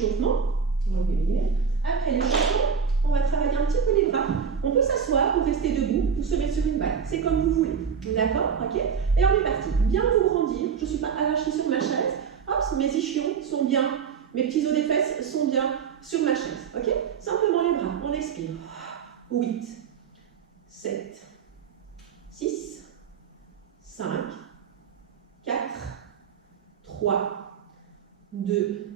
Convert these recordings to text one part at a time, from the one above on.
l'échauffement, après l'échauffement, on va travailler un petit peu les bras. On peut s'asseoir ou rester debout ou se mettre sur une balle. C'est comme vous voulez. D'accord? Ok? Et on est parti. Bien vous grandir. Je ne suis pas arrachée sur ma chaise. Hop, mes ischions sont bien. Mes petits os des fesses sont bien sur ma chaise. Ok? Simplement les bras. On expire. 8, 7, 6, 5, 4, 3, 2,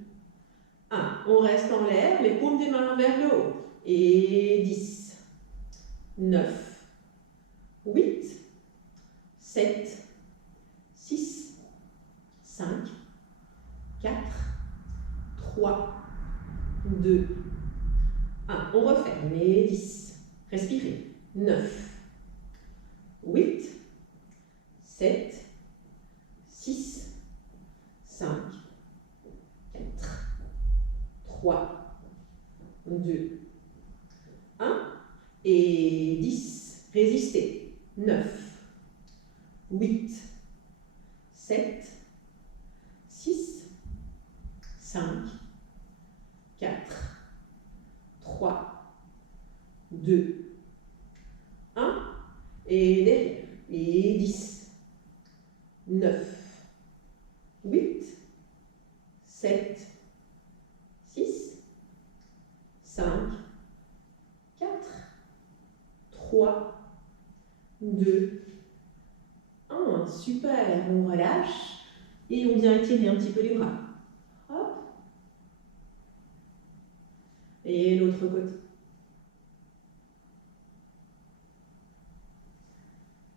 1. On reste en l'air, les paumes des mains vers le haut. Et 10, 9, 8, 7, 6, 5, 4, 3, 2, 1. On referme. Et 10. Respirez. 9, 8, 7, 6, 5, 4, 3, 2, 1. Et 10. Résistez. 9, 8, 7, 6, 5, 4, 3, 2, 1. Et derrière. Et 10, 9, 8, 7, 6, 5, 4, 3, 2, 1. Super. On relâche et on vient étirer un petit peu les bras. Hop. Et l'autre côté.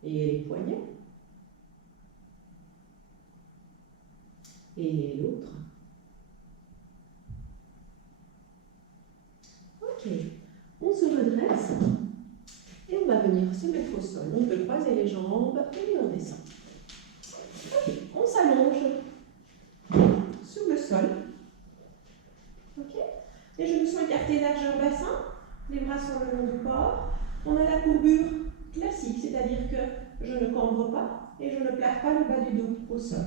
Et les poignets. Et l'autre. Ok. On se redresse. Et on va venir se mettre au sol. On peut croiser les jambes et on descend. Ok. On s'allonge sur le sol. Ok. Les genoux sont écartés, largeur bassin. Les bras sont le long du corps. On a la courbure classique, c'est-à-dire que je ne cambre pas et je ne plaque pas le bas du dos au sol.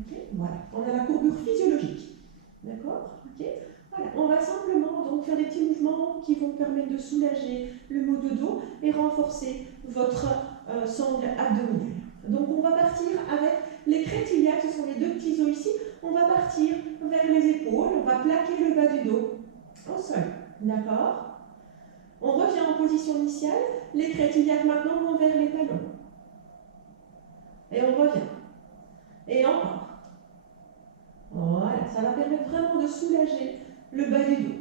Okay. Voilà. On a la courbure physiologique. D'accord? Ok. Voilà. On va simplement donc faire des petits mouvements qui vont permettre de soulager le maux de dos et renforcer votre sangle abdominale. Donc on va partir avec les crêtes iliaques, ce sont les deux petits os ici. On va partir vers les épaules, on va plaquer le bas du dos au sol. D'accord? On revient en position initiale, les crêtes iliaques maintenant vont vers les talons. Et on revient. Et encore. Voilà, ça va permettre vraiment de soulager le bas du dos.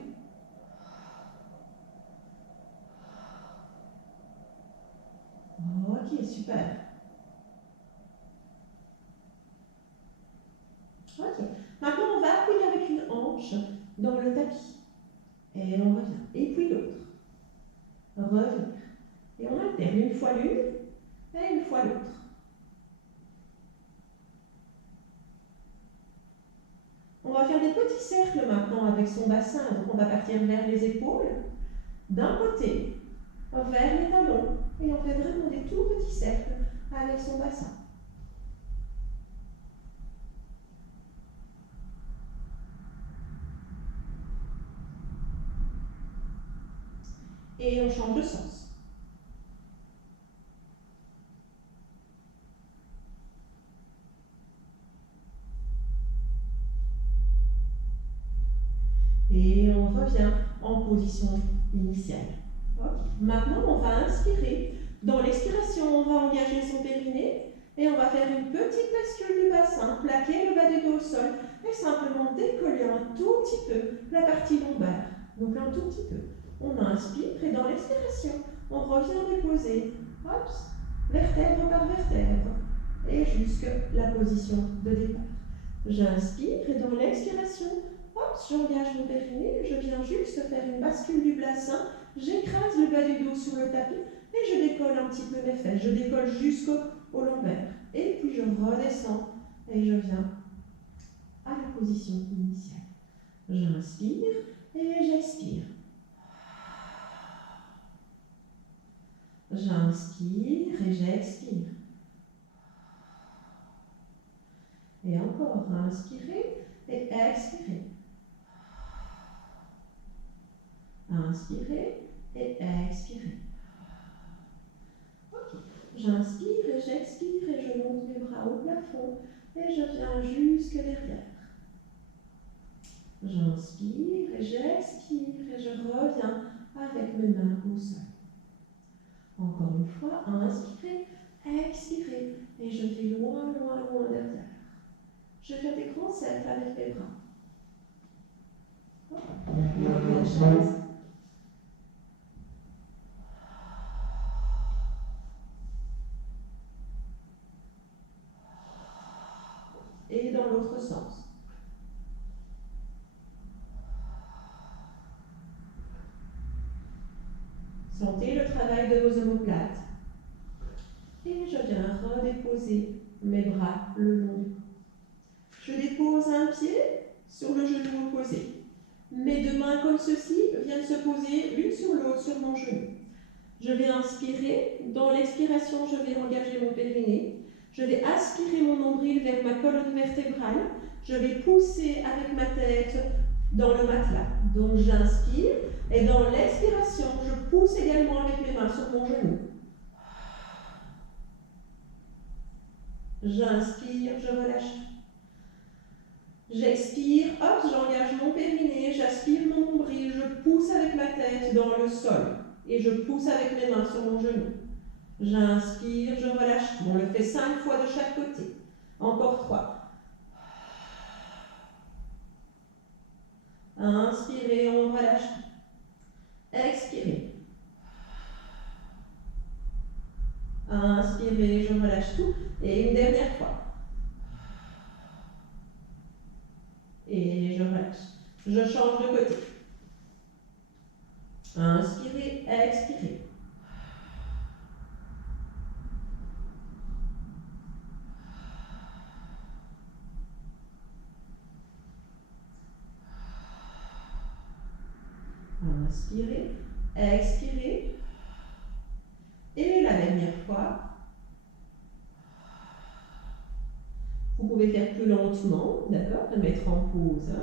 Ok, super. Ok. Maintenant, on va appuyer avec une hanche dans le tapis. Et on revient. Et puis l'autre. Revenir. Et on alterne une fois l'une et une fois l'autre. On va faire des petits cercles maintenant avec son bassin. Donc on va partir vers les épaules, d'un côté, vers les talons. Et on fait vraiment des tout petits cercles avec son bassin. Et on change de sens. Et on revient en position initiale. Okay. Maintenant, on va inspirer. Dans l'expiration, on va engager son périnée et on va faire une petite bascule du bassin, plaquer le bas du dos au sol et simplement décoller un tout petit peu la partie lombaire. Donc un tout petit peu. On inspire et dans l'expiration, on revient déposer, hop, vertèbre par vertèbre et jusqu'à la position de départ. J'inspire et dans l'expiration, hop, j'engage mon périnée, je viens juste faire une bascule du bassin, j'écrase le bas du dos sur le tapis et je décolle un petit peu mes fesses, je décolle jusqu'au lombaire. Et puis je redescends et je viens à la position initiale. J'inspire et j'expire. J'inspire et j'expire. Et encore, inspirez et expirez. Inspirez et expirez. Ok. J'inspire et j'expire et je monte mes bras au plafond et je viens jusque derrière. J'inspire et j'expire et je reviens avec mes mains au sol. Encore une fois, inspirez, expirez et je vais loin, loin, loin derrière. Je fais des grands cercles avec mes bras. La chaise. Et dans l'autre sens. Sentez le travail de vos omoplates. Et je viens redéposer mes bras le long du corps. Je dépose un pied sur le genou opposé. Mes deux mains comme ceci viennent se poser l'une sur l'autre sur mon genou. Je vais inspirer. Dans l'expiration, je vais engager mon périnée. Je vais aspirer mon nombril vers ma colonne vertébrale. Je vais pousser avec ma tête dans le matelas. Donc j'inspire et dans l'expiration, je pousse également avec mes mains sur mon genou. J'inspire, je relâche. J'expire, hop, j'engage mon périnée, j'aspire mon nombril, je pousse avec ma tête dans le sol et je pousse avec mes mains sur mon genou. J'inspire, je relâche. On le fait 5 fois de chaque côté. Encore 3. Inspirez, on relâche. Expirez. Inspirez, je relâche tout. Et une dernière fois. Et je relâche. Je change de côté. Inspirez, expirez. Inspirez, expirez. Et la dernière fois. Vous pouvez faire plus lentement, d'accord? Le mettre en pause.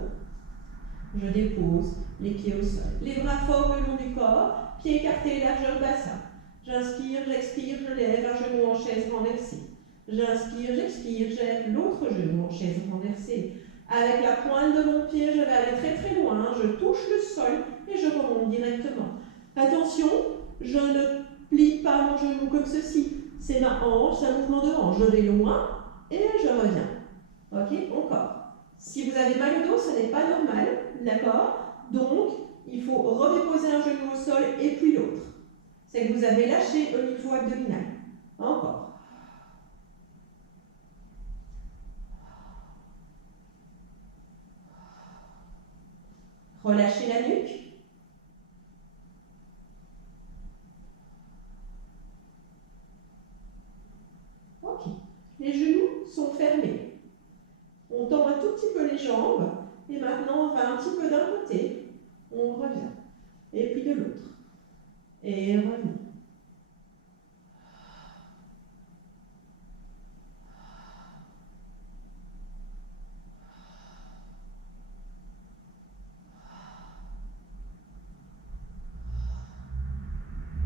Je dépose les pieds au sol. Les bras forts le long du corps, pieds écartés, largeur bassin. J'inspire, j'expire, je lève un genou en chaise renversée. J'inspire, j'expire, je lève l'autre genou en chaise renversée. Avec la pointe de mon pied, je vais aller très très loin. Je touche le sol et je remonte directement. Attention, je ne plie pas mon genou comme ceci. C'est ma hanche, c'est un mouvement de hanche. Je vais loin et je reviens. Ok, encore. Si vous avez mal au dos, ce n'est pas normal, d'accord? Donc, il faut redéposer un genou au sol et puis l'autre. C'est que vous avez lâché au niveau abdominal. Encore. Relâchez la nuque. Ok. Les genoux sont fermés. On tend un tout petit peu les jambes. Et maintenant, on va un petit peu d'un côté. On revient. Et puis de l'autre. Et revenez.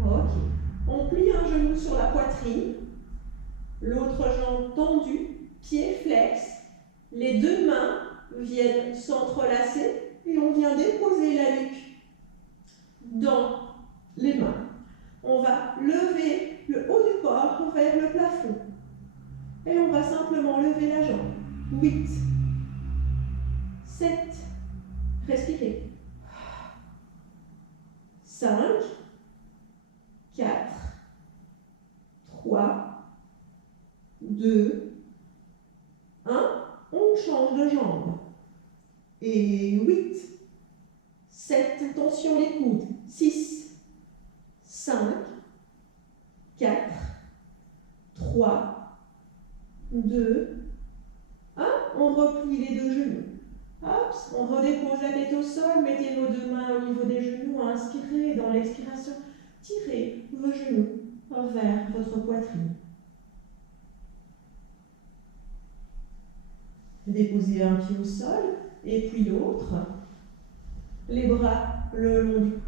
Ok. On plie un genou sur la poitrine. L'autre jambe tendue. Pied flex. Les deux mains viennent s'entrelacer. Et on vient déposer la nuque dans les mains. On va lever le haut du corps vers le plafond. Et on va simplement lever la jambe. 8, 7, respirez. 5, 4, 3, 2, 1. On change de jambe. Et 8, 7, attention les coudes. 6, 5, 4, 3, 2, 1. On replie les deux genoux. Hop, on redépose la tête au sol. Mettez vos deux mains au niveau des genoux. Inspirez. Dans l'expiration, tirez vos genoux vers votre poitrine. Déposez un pied au sol et puis l'autre. Les bras le long du cou.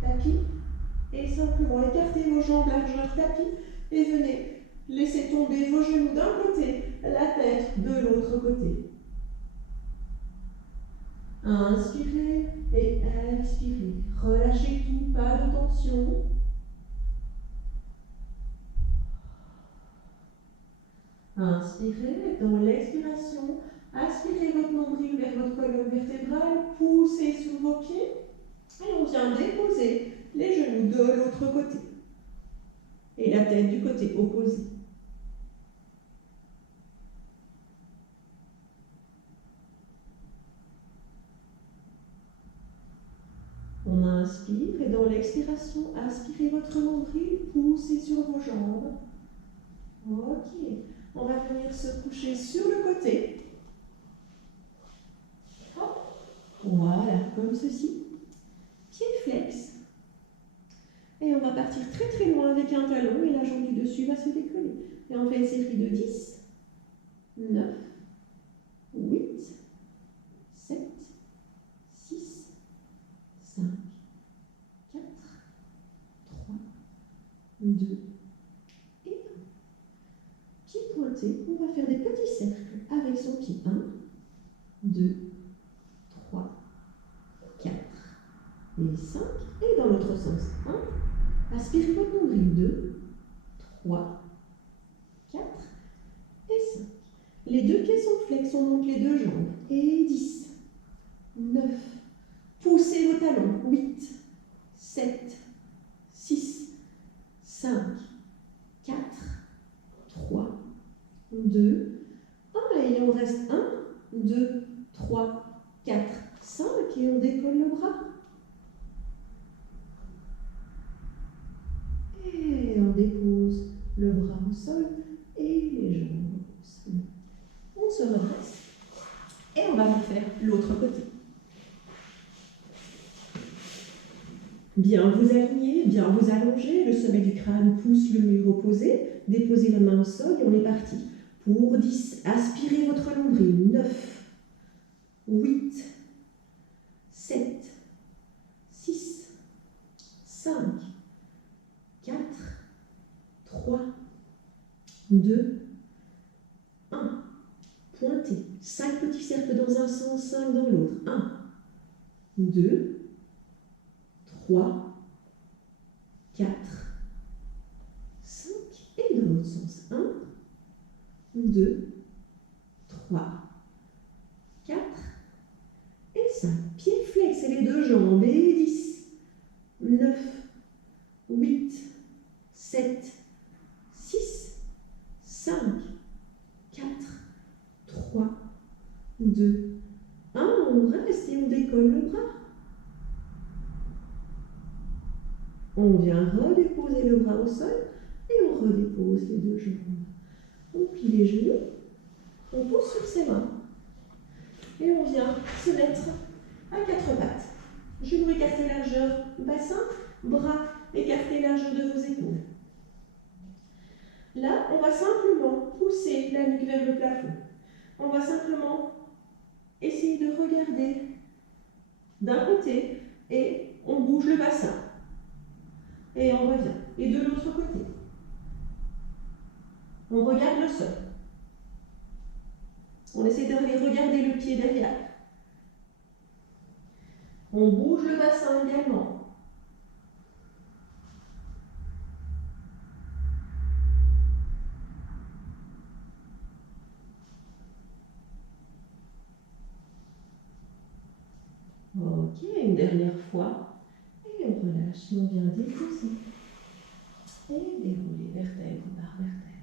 tapis. Et simplement écartez vos jambes largeur tapis et venez laisser tomber vos genoux d'un côté, la tête de l'autre côté. Inspirez et expirez. Relâchez tout, pas de tension. Inspirez, dans l'expiration, aspirez votre nombril vers votre colonne vertébrale, poussez sur vos pieds et on vient déposer les genoux de l'autre côté et la tête du côté opposé. On inspire et dans l'expiration, aspirez votre nombril, poussez sur vos jambes. Ok. On va venir se coucher sur le côté. Hop. Voilà, comme ceci. Pied flex. Et on va partir très très loin avec un talon et la jambe du dessus va se décoller. Et on fait une série de 10, 9, 8, 7, 6, 5, 4, 3, 2, et 1. Pied pointé, on va faire des petits cercles avec son pied. 1, 2, 3, 4 et 5. Et dans l'autre sens. 1, aspirez votre nombril. 2, 3, 4 et 5. Les deux pieds sont flex, on monte les deux jambes. Et 10, 9, poussez vos talons. 8, 7, 6, 5, 4, 3, 2, 1. Et on reste 1, 2, 3, 4, 5. Et on décolle le bras. Et on dépose le bras au sol et les jambes au sol. On se redresse et on va refaire l'autre côté. Bien vous aligner, bien vous allonger, le sommet du crâne pousse le mur opposé, déposez la main au sol et on est parti. Pour 10, aspirez votre nombril. 9, 8, 7, 6, 5, 4, 3, 2, 1. Pointez. 5 petits cercles dans un sens, 5 dans l'autre. 1, 2, 3, 4, 5. Et dans l'autre sens. 1, 2, 3, 4 et 5. Pieds flex et les deux jambes. Et 10, 9, 8, 7, 6, 5, 4, 3, 2, 1. On reste et on décolle le bras. On vient redéposer le bras au sol et on redépose les deux jambes. On plie les genoux, on pousse sur ses mains et on vient se mettre à quatre pattes. Genoux écartés largeur bassin, bras écartés largeur de vos épaules. Là, on va simplement pousser la nuque vers le plafond. On va simplement essayer de regarder d'un côté et on bouge le bassin. Et on revient. Et de l'autre côté. On regarde le sol. On essaie de regarder le pied derrière. On bouge le bassin également. Ok, une dernière fois. Et on relâche. On vient déposer. Et dérouler vertèbre par vertèbre.